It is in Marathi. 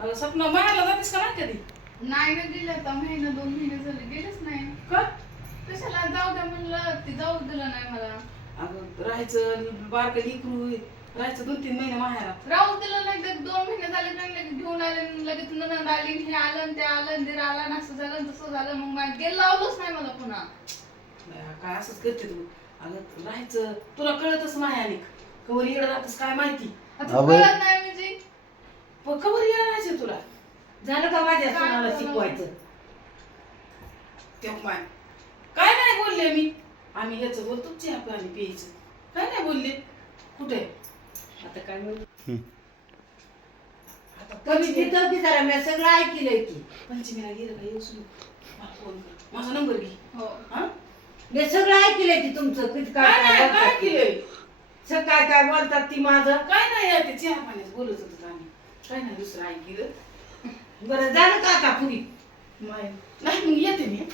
सपना माहेरला जातेस का नाही कधी? नाही ना गेले आता महिना दोन महिने झाले गेलेच नाही. का? कशाला? जाऊ द्या म्हणलं ती जाऊ दिलं नाही मला. अगं राहायचं बारकं लिकरू राहायचं दोन तीन महिने माहेरात. राहू दिलं नाही तर दोन महिने झाले नाही लगेच घेऊन आले आणि लगेच ननंद आली आणि हे आलं आणि ते आलं आणि ते आलं आणि असं झालं आणि तसं झालं. मग मला गेलं लावलंच नाही मला पुन्हा. नाही, काय असंच करते तू? अगं राहायचं. तुला कळतच मायाने कवर येडं राहतस काय माहिती? आता अबे. कळत नाही म्हणजे पण कवर येडं राहायचं तुला झालं का माझ्या सोनाला? शिकवायचं? तेव्हा माय काय नाही बोलले मी. आम्ही याचं बोलतो चहा पाणी प्यायचं. काय नाही बोलले. कुठे? आता काय म्हणू आता कमी पंचमी- तिथं बी जरा मी सगळं ऐकलंय की. पंचमीला गेलं का? येऊ सुरू मला फोन कर. माझा नंबर घे. हो. हा? मी सगळं ऐकलंय की तुमचं किती काय काय नाही काय बोलतात ते. केलंय सगळं काय काय बोलतात ती माझं? काय नाही यार ते चहा पाण्याचं बोलत होतो आम्ही. काय नाही दुसरं ऐकलं. बरं झालं का आता पुरी. नाही मग येते मी.